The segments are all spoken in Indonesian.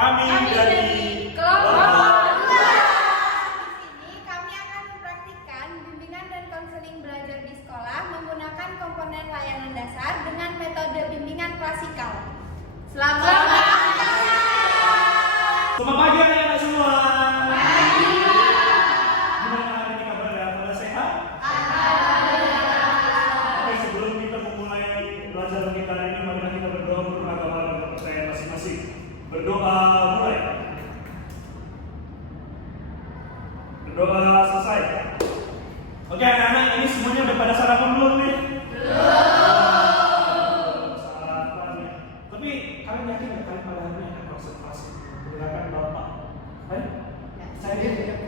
Kami dari kelompok 2. Di sini kami akan mempraktikkan bimbingan dan konseling belajar di sekolah menggunakan komponen layanan dasar dengan metode bimbingan klasikal. Selamat pagi anak-anak semua. pagi. Gimana hari ini kabarnya? Pada sehat? Oke, sebelum kita memulai pelajaran kita hari ini, mari kita berdoa menurut agama dan kepercayaan masing-masing. Berdoa mulai. Berdoa selesai. Oke anak-anak, ini semuanya udah pada sarapan belum nih? Belum. Sarapan ya. Tapi kalian yakin nggak kalian pada hari ini akan konsentrasi menggunakan Bapak? Saya yakin.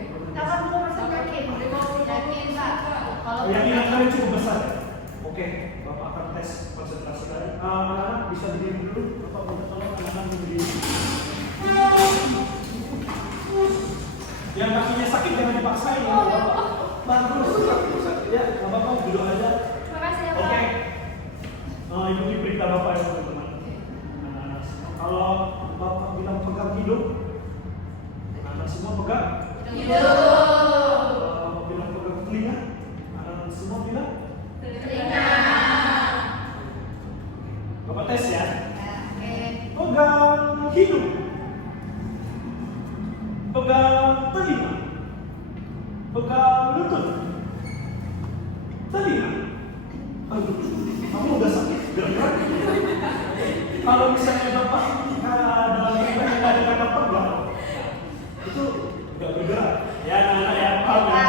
Yakin kalian cukup besar ya? Oke, Bapak akan tes konsentrasi kalian. Anak-anak bisa berdiri dulu. Bapak minta tolong anak-anak berdiri. Yang kakinya sakit jangan dipaksain ya, Bapak. Bagus. Ya, Bapak duduk aja. Oke. Ibu diperintah Bapak ya teman-teman. Anak-anak semua. Kalau Bapak bilang pegang hidung, anak semua pegang. Kalau Bapak bilang pegang telinga, anak semua bilang. Bapak tes ya. Pegang hidung, pegang telinga, pegang lutut, telinga. Aduh, kamu udah sakit gerak. Kalau misalnya Bapak dalam kehidupan yang ada kata pegang, itu nggak bergerak. Ya anak-anak ya paham ya.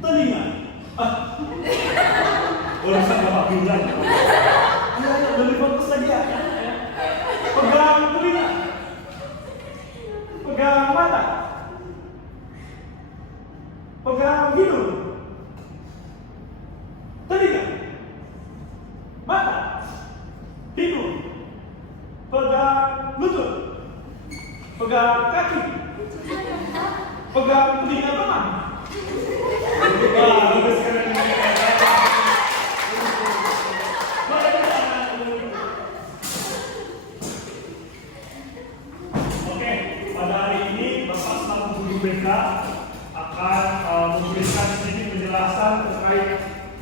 Telinga. Urusan Bapak bilang. Ayo, boleh fokus lagi ya. Pegang telinga. Pegang mata. Pegang hidung. Telinga. Mata. Hidung. Pegang lutut. Pegang kaki. Pegang telinga teman. Wah, bagus sekali. Oke, pada hari ini Bapak selaku guru BK akan memberikan sedikit penjelasan terkait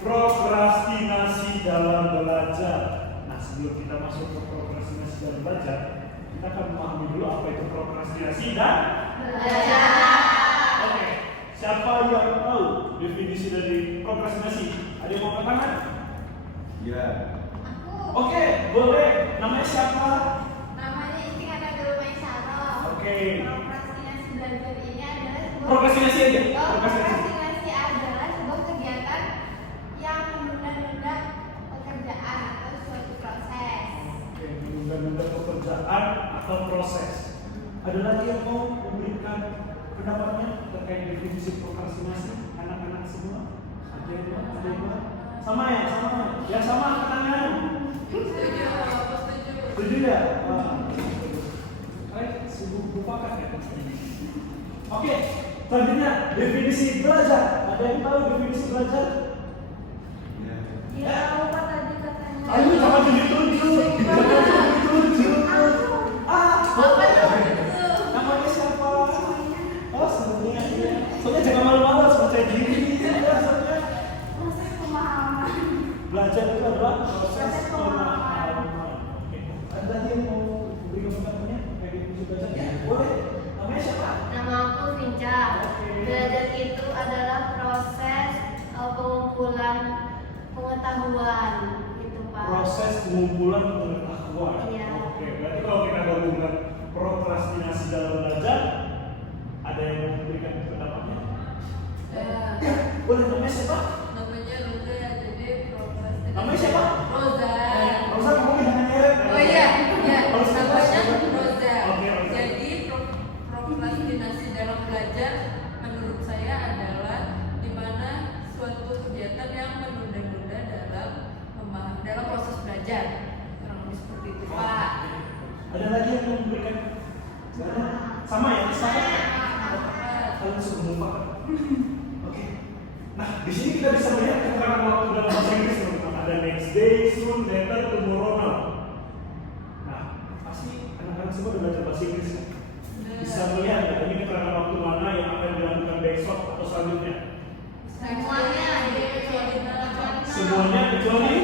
prokrastinasi dalam belajar. Nah, sebelum kita masuk ke prokrastinasi dalam belajar, kita akan memahami dulu apa itu prokrastinasi dan belajar. Oke, siapa yang tahu definisi dari prokrastinasi? Ada yang mau angkat tangan? Ya. Oke, boleh. Namanya siapa? Oke. Prokrastinasi belajar ini adalah sebuah Prokrastinasi aja. Prokrastinasi adalah sebuah kegiatan yang menunda-nunda pekerjaan atau suatu proses. Oke, menunda-nunda pekerjaan atau proses. Ada lagi yang mau memberikan pendapatnya terkait definisi prokrastinasi? Anak-anak semua? Ada yang mau? Ada yang mau? Sama ya, sama. Yang sama angkat tangan. Setuju ya? Kalian sibuk bupakan ya? Oke, selanjutnya definisi belajar. Ada yang tahu definisi belajar? Ya, apa tadi katanya? Ayo sama tunjuk-tunjuk. Apa itu? Namanya siapa? Oh, sebenarnya dia. Soalnya jangan malu-malu, harus percaya diri. Soalnya Proses pemahaman. belajar itu adalah proses pemahaman. Oke. Ada lagi yang mau berikan pendapatnya terkait definisi belajar? Ya, boleh. Namanya siapa? Nama aku Vinca. Belajar itu adalah proses pengumpulan pengetahuan, gitu Pak. Proses pengumpulan pengetahuan. Iya. Oke, berarti kalau kita gabungkan prokrastinasi dalam belajar, ada yang mau memberikan pendapatnya? Boleh, namanya siapa? Namanya Rosa, jadi prokrastinasi. Namanya siapa? Rosa. Rosa, kamu jangan nyeret. Oh iya, ya. Harus Namanya jelas. Rosa. Oke, Rosa. Jadi prokrastinasi dalam belajar menurut saya adalah di mana suatu kegiatan yang menunda-nunda dalam proses belajar. Kurang lebih seperti itu, Pak. Ada lagi yang mau memberikan? Sama ya, sama. Kalian sudah melupakan. Oke. Nah, di sini kita bisa melihat keterangan waktu dalam bahasa Inggris, teman-teman. Ada next day, soon, later, tomorrow, now. Nah, pasti anak-anak anak-anak semua udah belajar bahasa Inggris kan? Bisa melihat ya, ini keterangan waktu mana yang akan dilakukan besok atau selanjutnya? Semuanya kecuali?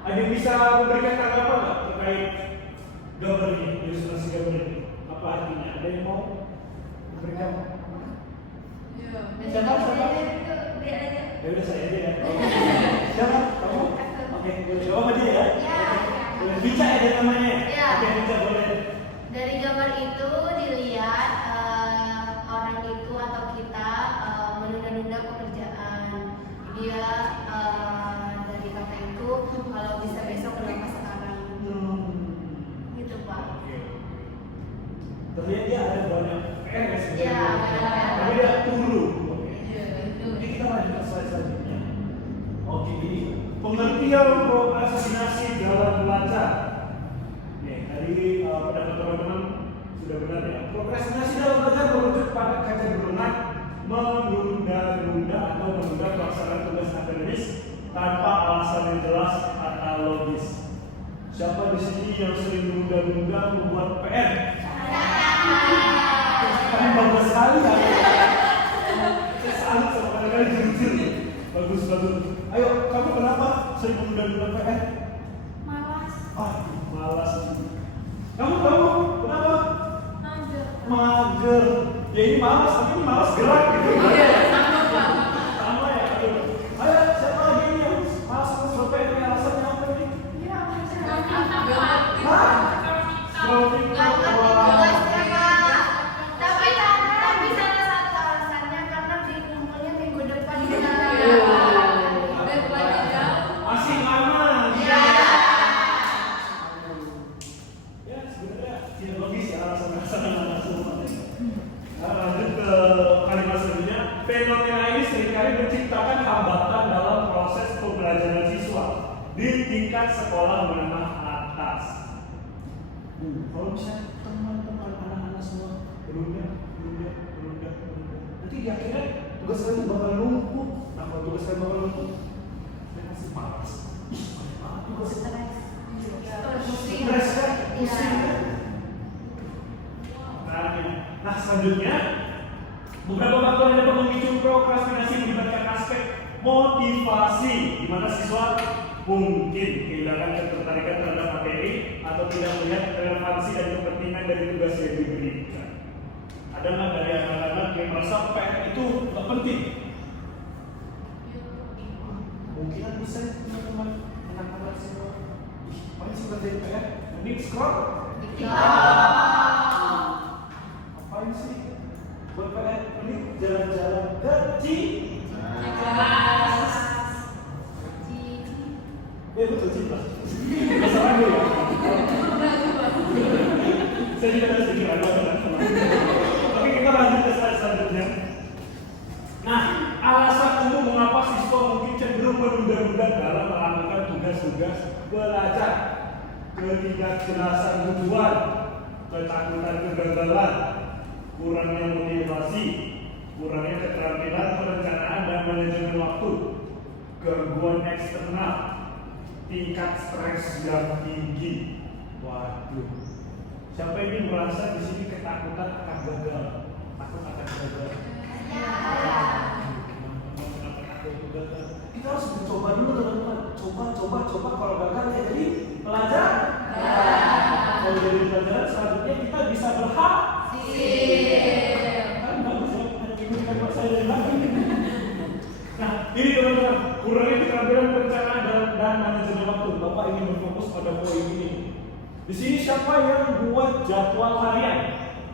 Ada yang bisa memberikan tanggapan nggak terkait gambar ini, ilustrasi gambar ini? Apa artinya? Ada yang mau memberikan? Siapa? Ya udah saya aja ya. Siapa? Kamu? Oke, jawab aja ya. Boleh Bica ada namanya. Ya. Oke, Bica boleh. Dari gambar itu dilihat orang itu atau kita menunda-nunda pekerjaan. Dia dari kata itu kalau bisa besok kenapa sekarang? Gitu Pak. Oke. Terlihat dia ada banyak PR ya sebenarnya. Iya, banyak PR. Tapi dia tunggu. Oke. Iya, itu. Jadi kita lanjut ke slide selanjutnya. Oke, ini pengertian prokrastinasi dalam belajar. Nih, tadi pendapat teman-teman sudah benar ya. Prokrastinasi dalam belajar merujuk pada kecenderungan menunda-nunda atau menunda pelaksanaan tugas akademis tanpa alasan yang jelas atau logis. Siapa di sini yang sering menunda-nunda membuat PR? Kamu bagus sekali ya. Saya salut sama kalian jujur. Bagus. Ayo, kamu kenapa sering menunda-nunda PR? Malas. Malas. Kamu kenapa? Mager. Ya ini malas, tapi ini malas gerak gitu. Sama ya. Ayo, siapa lagi ini yang malas sampai ini alasannya apa ini? Scrolling. Jelas ya Pak. Tapi salah satu alasannya karena dikumpulnya minggu depan Masih lama. Iya. Ya sebenarnya tidak logis ya alasan-alasan yang semua. Nah, lanjut ke kalimat selanjutnya. Fenomena ini seringkali menciptakan hambatan dalam proses pembelajaran siswa di tingkat sekolah menengah atas. Kalau misalnya teman-teman anak-anak semua berunda, nanti di akhirnya tugas kalian bakal lumpuh. Nah, kalau tugas kalian bakal lumpuh, saya pasti malas. Tugas stres kan? Pusing kan? Nah, selanjutnya beberapa faktor yang dapat memicu prokrastinasi melibatkan aspek motivasi, di mana siswa mungkin kehilangan ketertarikan terhadap materi atau tidak melihat relevansi dan kepentingan dari tugas yang diberikan. Ada nggak dari anak-anak yang merasa PR itu nggak penting? Mungkin bisa teman-teman anak-anak semua. Paling sih kerjain PR, ini scroll. Apain sih? Buat PR ini jalan-jalan ke betul cinta. Masalah gue ya. Saya juga ada sedikit ragu dengan teman. Oke, kita lanjut ke slide selanjutnya. Nah, alasan umum mengapa siswa mungkin cenderung menunda-nunda dalam melakukan tugas-tugas belajar: ketidakjelasan tujuan, ketakutan kegagalan, kurangnya motivasi, kurangnya keterampilan perencanaan dan manajemen waktu, gangguan eksternal, tingkat stres yang tinggi. Waduh, siapa ini merasa di sini ketakutan akan gagal? Takut akan gagal? Kenapa takut gagal? Kita harus mencoba dulu teman-teman. Coba. Kalau gagal ya jadi pelajar. Kalau jadi pelajaran selanjutnya kita bisa berhasil. Kan bagus ya, ada minggu buat saya dari belakang. Nah, ini teman-teman, kurangnya keterampilan perencanaan dan manajemen waktu. Bapak ingin berfokus pada poin ini. Di sini siapa yang buat jadwal harian?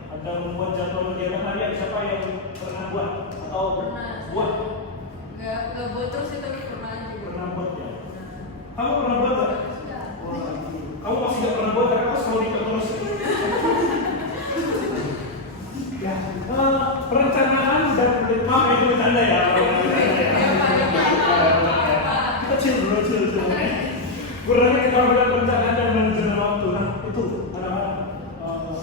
Ada membuat jadwal kegiatan harian? Siapa yang pernah buat atau buat? Nggak buat terus itu pernah juga. Pernah buat ya? Kamu pernah buat nggak? Kamu pasti nggak pernah buat karena kamu selalu ikut terus. Ya, perencanaan dan maaf itu bercanda ya. Kita chill dulu. Kurangnya keterampilan perencanaan dan manajemen waktu. Nah, itu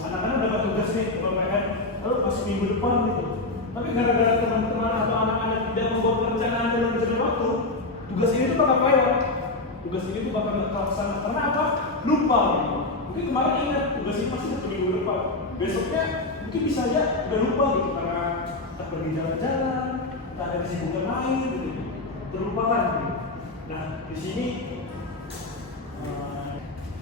anak-anak dapat tugas nih PR, lalu pas minggu depan gitu. Tapi gara-gara teman-teman atau anak-anak tidak membuat perencanaan dan manajemen waktu, tugas ini tuh bakal payah. Tugas ini tuh bakal nggak terlaksana. Karena apa? Lupa gitu. mungkin kemarin ingat tugas ini masih satu minggu depan, besoknya mungkin bisa aja udah lupa gitu karena tak pergi jalan-jalan, tak ada kesibukan lain gitu, terlupakan gitu. Nah di sini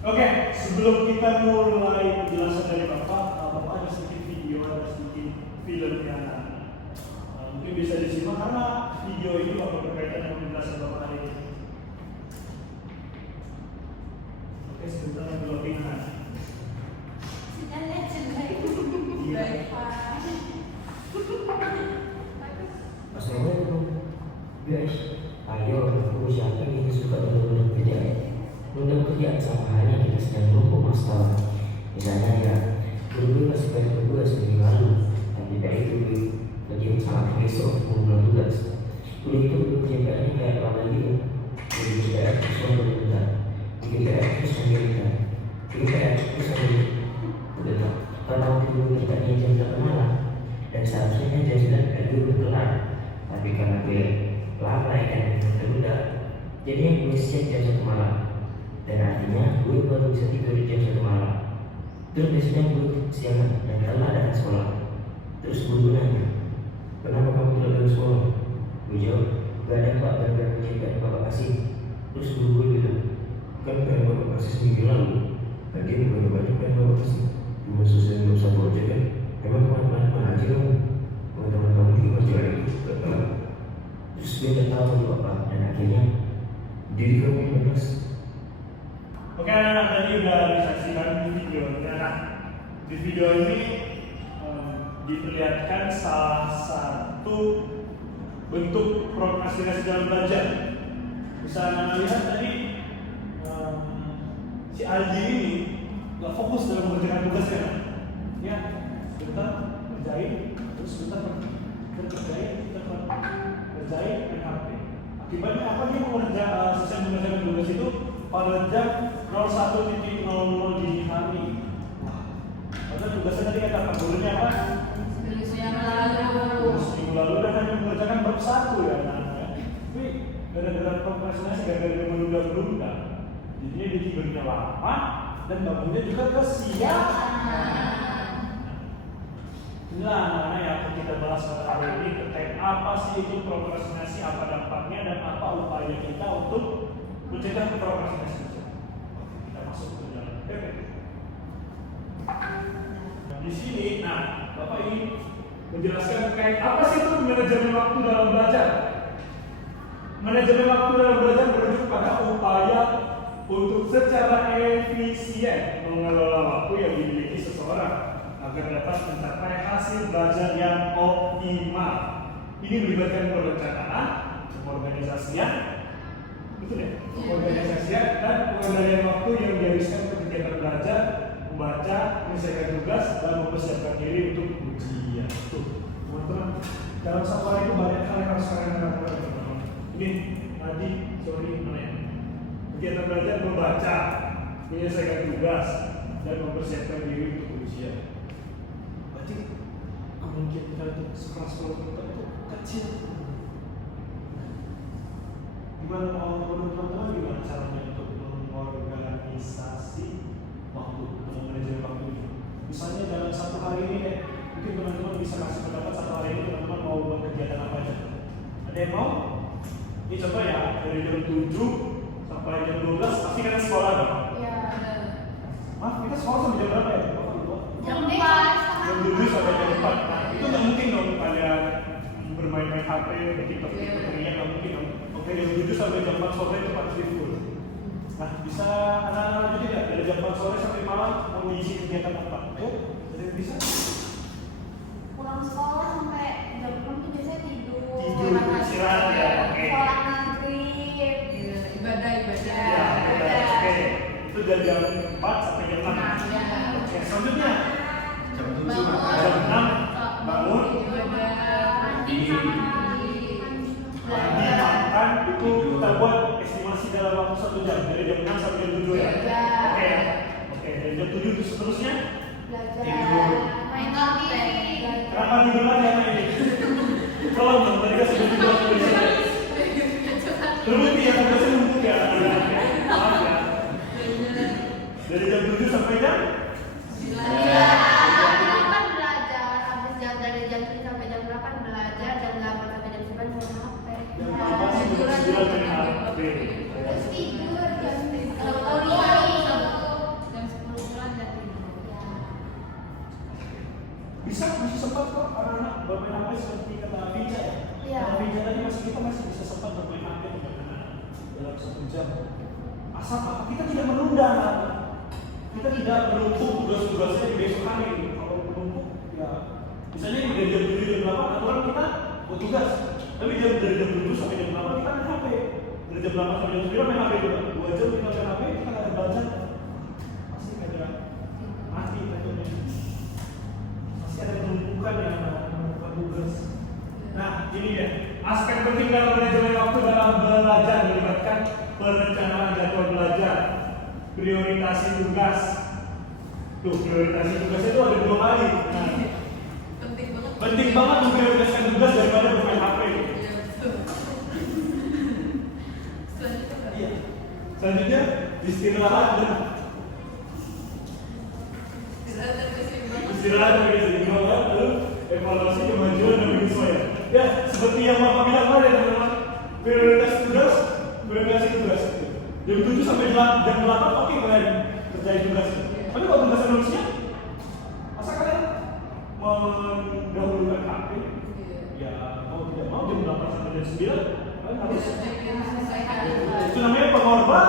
oke, sebelum kita mulai penjelasan dari Bapak ada sedikit video, ada sedikit filmnya. Mungkin bisa disimak karena video ini bakal berkaitan dengan penjelasan Bapak hari ini. Oke, sebentar lagi loading. Sinyalnya jelek. Iya. Assalamualaikum guys, ayo aku siapa ini suka benar-benar kerja. Menurut kerjaan sama halnya kita sedang menumpuk masalah. Misalnya ya, dulu masih banyak tugas seminggu lalu, tapi kayak itu kerjaan sama besok mengulang tugas. Udah itu kerjaannya kayak apa lagi ya? Jadi kerjaan terus benar-benar, kerjaan terus mengerita, kerjaan terus mengerita. Udah tak, karena waktu dulu kita jam 8 malam dan seharusnya jam 9 kan dulu kelar, tapi karena gue lama ya kan tertunda, jadinya gue siap jam 1 malam. Dan artinya gue baru bisa tidur di jam 1 malam. Terus biasanya gue siangan dan telat datang sekolah. Terus guru nanya, kenapa kamu telat datang sekolah? Gue jawab, gak ada pak dan penjagaan bapak kasih. Terus guru gue bilang, kan kayak bapak kasih seminggu lalu. Tadi baru banyak yang bapak kasih. Cuma selesai nggak usah bawa aja kan? Emang kemana-mana aja kamu? Teman-teman kamu juga masih ada itu, gak telat. Terus gue udah tahu nih bapak dan akhirnya diri kamu yang bebas. Oke, anak-anak tadi udah disaksikan videonya. Nah, di video ini diperlihatkan salah satu bentuk prokrastinasi dalam belajar. Bisa anda lihat tadi si Aldi ini nggak fokus dalam mengerjakan tugasnya. Ya, sebentar kerjain, terus sebentar kerjain, kerjain main HP. Akibatnya apa, dia selesai mengerjakan tugas itu pada jam 01.00 dini hari. Padahal tugasnya tadi kata Pak gurunya apa? Seminggu lalu dan hanya mengerjakan bab 1 ya anak-anak. Tapi gara-gara prokrastinasi, gara-gara menunda-menunda, jadinya dia tidurnya lama dan bangunnya juga kesiangan. Inilah anak-anak yang akan kita bahas pada hari ini terkait apa sih itu prokrastinasi, apa dampaknya dan apa upaya kita untuk mencegah prokrastinasi. Kita masuk ke dalam PP. Di sini, nah, Bapak ini menjelaskan terkait apa sih itu manajemen waktu dalam belajar. Manajemen waktu dalam belajar merujuk pada upaya untuk secara efisien mengelola waktu yang dimiliki seseorang agar dapat mencapai hasil belajar yang optimal. Ini melibatkan perencanaan, pengorganisasian, betul ya? Pengorganisasian dan pengendalian waktu yang dihabiskan untuk kegiatan belajar, membaca, menyelesaikan tugas, dan mempersiapkan diri untuk ujian. Tuh, teman-teman, dalam satu hari itu banyak hal yang harus kalian lakukan, teman-teman. Ini tadi, mana ya? Kegiatan belajar, membaca, menyelesaikan tugas, dan mempersiapkan diri untuk ujian. Berarti kemungkinan kita untuk sekolah kita itu kecil. Gimana menurut teman-teman, gimana caranya untuk mengorganisasi waktu, manajemen waktu ini? Misalnya dalam satu hari ini mungkin teman-teman bisa kasih pendapat satu hari ini teman-teman mau buat kegiatan apa aja. Ada yang mau? Ini contoh ya, dari jam 7 sampai jam 12 pasti kan sekolah dong? Iya. Maaf, kita sekolah sampai jam berapa ya? Jam 4. Jam 7 sampai jam 4. Nah, itu nggak mungkin dong kalian bermain-main HP, TikTok-TikTok, nggak mungkin dong. Oke, jam 7 sampai jam 4 sore itu pasti full. Nah, bisa anak-anak juga tidak? Dari jam 4 sore sampai malam mau isi kegiatan apa? Ayo, ada yang bisa? Pulang sekolah sampai jam 6 tuh biasanya tidur. Tidur, istirahat ya, oke. Sholat maghrib. Ibadah. Ya, oke. Itu dari jam 4 sampai jam 6. Oke, selanjutnya Jam 7 jam 6 bangun, Mandi sama mandi, makan, itu kita buat estimasi dalam waktu 1 jam dari jam 6 sampai jam 7 ya. Oke, dari jam 7 itu seterusnya belajar. Main lagi. kenapa tidur aja ini? Tolong dong, tadi kasih tidur dulu ya. Terbukti ya, tapi saya numpuk ya. Maaf ya. Dari jam 7 sampai jam 9 belajar, habis dari jam 7 sampai jam 8 belajar, jam 8 sampai jam 9 main HP. jam 8 sampai jam 9 main HP. Terus tidur jam Kalau kuliah jam 10 pulang dan tidur. Bisa masih sempat kok anak-anak bermain HP seperti kata Vija ya. Iya. Kata Vija tadi kita masih bisa sempat bermain HP dalam 1 jam. Asal apa? Kita tidak menunda. Kita tidak menumpuk tugas-tugasnya di besok hari. Kalau menumpuk ya misalnya dari jam 7 jam 8 aturan kita buat tugas. Tapi dari jam 7 sampai jam 8 kita main HP. Dari jam 8 sampai jam 9 main HP juga. 2 jam kita main HP, kita nggak ada belajar. Pasti kayak mati tentunya. Pasti ada penumpukan yang menumpukan tugas. Nah, ini dia. Aspek penting dalam manajemen waktu dalam belajar melibatkan perencanaan jadwal belajar, prioritasi tugas. Tuh, prioritasi tugasnya itu ada 2 kali. Nah, penting banget memprioritaskan tugas daripada bermain HP. Iya, betul. Selanjutnya apa? Iya. Selanjutnya istirahat dan Istirahat dan keseimbangan. istirahat dan keseimbangan, lalu evaluasi kemajuan dan penyesuaian. Ya, seperti yang Bapak bilang tadi teman-teman, prioritas tugas, prioritas tugas. Jam 7 sampai jam 8 oke kalian kerjain tugas. Tapi kalau tugas manusia, masa kalian mendahulukan HP? Ya, mau tidak mau jam 8 sampai jam 9 kalian harus. Itu namanya pengorban.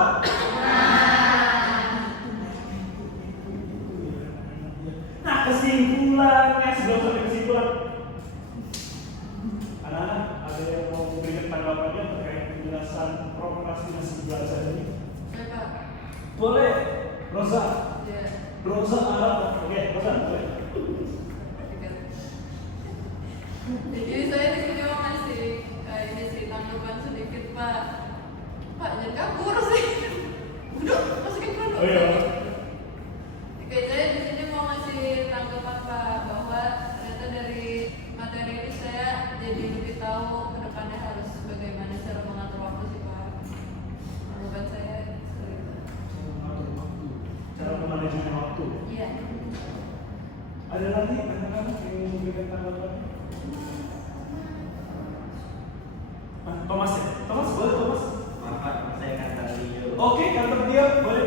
Nah, kesimpulannya sebelum sampai kesimpulan, anak-anak ada yang mau memberikan tanggapannya terkait penjelasan prokrastinasi belajar ini? Siapa? Boleh, Rosa. Iya. Rosa Arab. Oke, Rosa, boleh. Jadi saya di sini mau ngasih ini sih tanggapan sedikit Pak. Pak jangan kabur sih. Udah masukin dulu. Oh iya. Oke, saya di sini mau ngasih tanggapan Pak bahwa ternyata dari materi ini saya jadi lebih tahu kedepannya harus bagaimana cara mengatur waktu sih Pak. Tanggapan saya seperti itu. Cara memanajemen waktu. Iya. Ada lagi anak-anak yang mau memberikan tanggapan? Thomas ya? Thomas, boleh Thomas? Bapak, saya kata Rio. Oke, kantor dia boleh.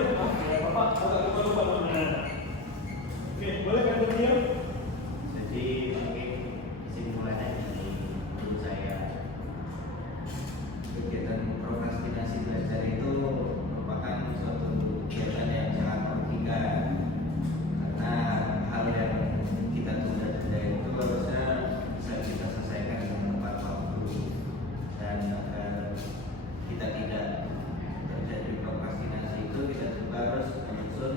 Bapak, agak lupa namanya. Oke, boleh kantor dia? Jadi mungkin kesimpulannya dari menurut saya kegiatan prokrastinasi belajar itu merupakan suatu kegiatan yang sangat merugikan karena hal yang kita tunda-tunda itu harusnya bisa kita selesaikan dengan tepat waktu dan agar kita tidak terjadi prokrastinasi itu kita juga harus menyusun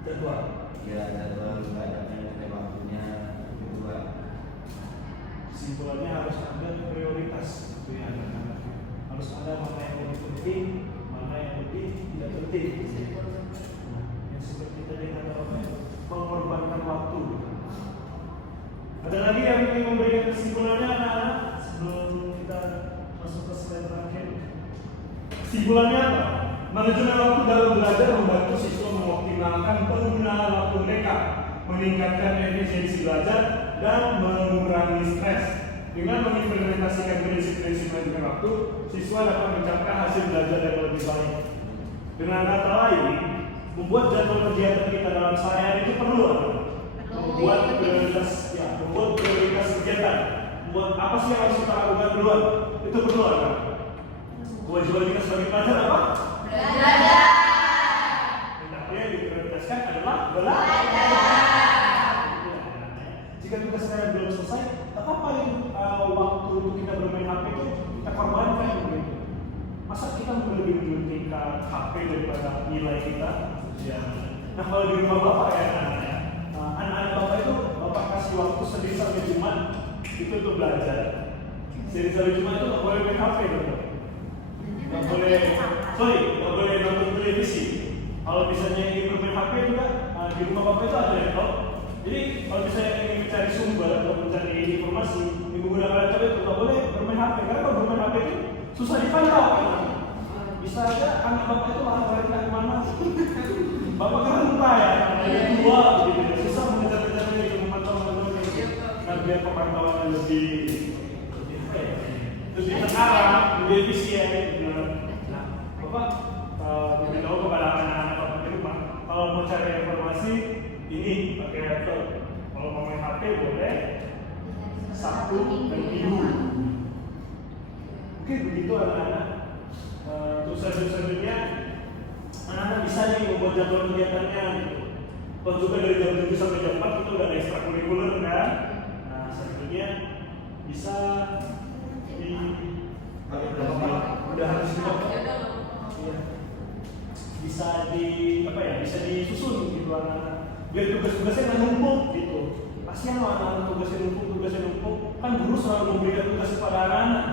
Jadwal. ya jadwal manajemen waktunya kedua. Kesimpulannya harus ada prioritas gitu ya anak-anak. Harus ada mana yang lebih penting, mana yang lebih tidak penting. Nah, yang seperti tadi kata Bapak, mengorbankan waktu. Ada lagi yang ingin memberikan kesimpulannya anak-anak sebelum kita masuk ke slide terakhir. Kesimpulannya apa? Manajemen waktu dalam belajar membantu siswa mengoptimalkan penggunaan waktu mereka, meningkatkan efisiensi belajar, dan mengurangi stres. Dengan mengimplementasikan prinsip-prinsip manajemen waktu, siswa dapat mencapai hasil belajar yang lebih baik. Dengan kata lain, membuat jadwal kegiatan kita dalam sehari-hari itu perlu. Membuat prioritas, ya, membuat prioritas kegiatan. Membuat apa sih yang harus kita lakukan duluan? Itu perlu kan? Kewajiban kita sebagai pelajar apa? belajar. Hendaknya yang diprioritaskan adalah belajar. Jika tugas saya belum selesai, tak apa itu waktu untuk kita bermain HP itu kita korbankan begitu. Masa kita lebih mementingkan HP daripada nilai kita? Ya. Nah kalau di rumah bapak ya anak-anak bapak itu bapak kasih waktu Senin sampai Jumat itu untuk belajar. Senin sampai Jumat itu nggak boleh main HP betul. Nggak boleh nonton televisi. Kalau misalnya ingin bermain HP juga di rumah bapak itu ada laptop. Jadi kalau misalnya ingin mencari sumber atau mencari informasi, menggunakan laptop itu nggak boleh bermain HP. Karena kalau bermain HP itu susah dipantau. Bisa aja anak bapak itu lari-lari kemana. Bapak kan lupa ya, ada dua begitu ya. Susah mengejar-kejarnya itu memantau-mantaunya itu. Nah, biar pemantauannya lebih terarah, lebih efisien gitu. Nah, Bapak beritahu kepada anak-anak Bapak di rumah, kalau mau cari informasi ini pakai laptop. Kalau mau main HP boleh Sabtu dan Minggu. Oke, begitu anak-anak. Untuk selanjutnya anak-anak bisa nih membuat jadwal kegiatannya gitu. Atau juga dari jam 7 sampai jam 4 itu udah ada ekstrakurikuler kan. Nah, selanjutnya bisa udah harus iya. Bisa bisa disusun gitu anak-anak. Biar tugas-tugasnya nggak numpuk gitu. Kasihan loh anak-anak tugasnya numpuk, kan guru selalu memberikan tugas kepada anak-anak.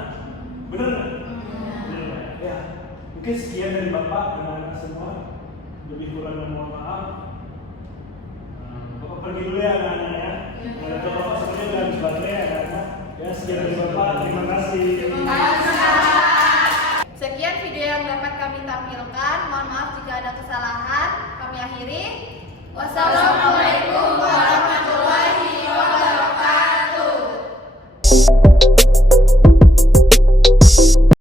Bener nggak? Ya, mungkin sekian dari Bapak dan anak semua. Lebih kurang dan mohon maaf. Bapak pergi dulu ya anak-anak ya. Ada Bapak sebenarnya udah habis baterai ya anak-anak. Ya, sekian dari Bapak. Terima kasih. Sekian video yang dapat kami tampilkan. Mohon maaf jika ada kesalahan. Kami akhiri. Wassalamualaikum.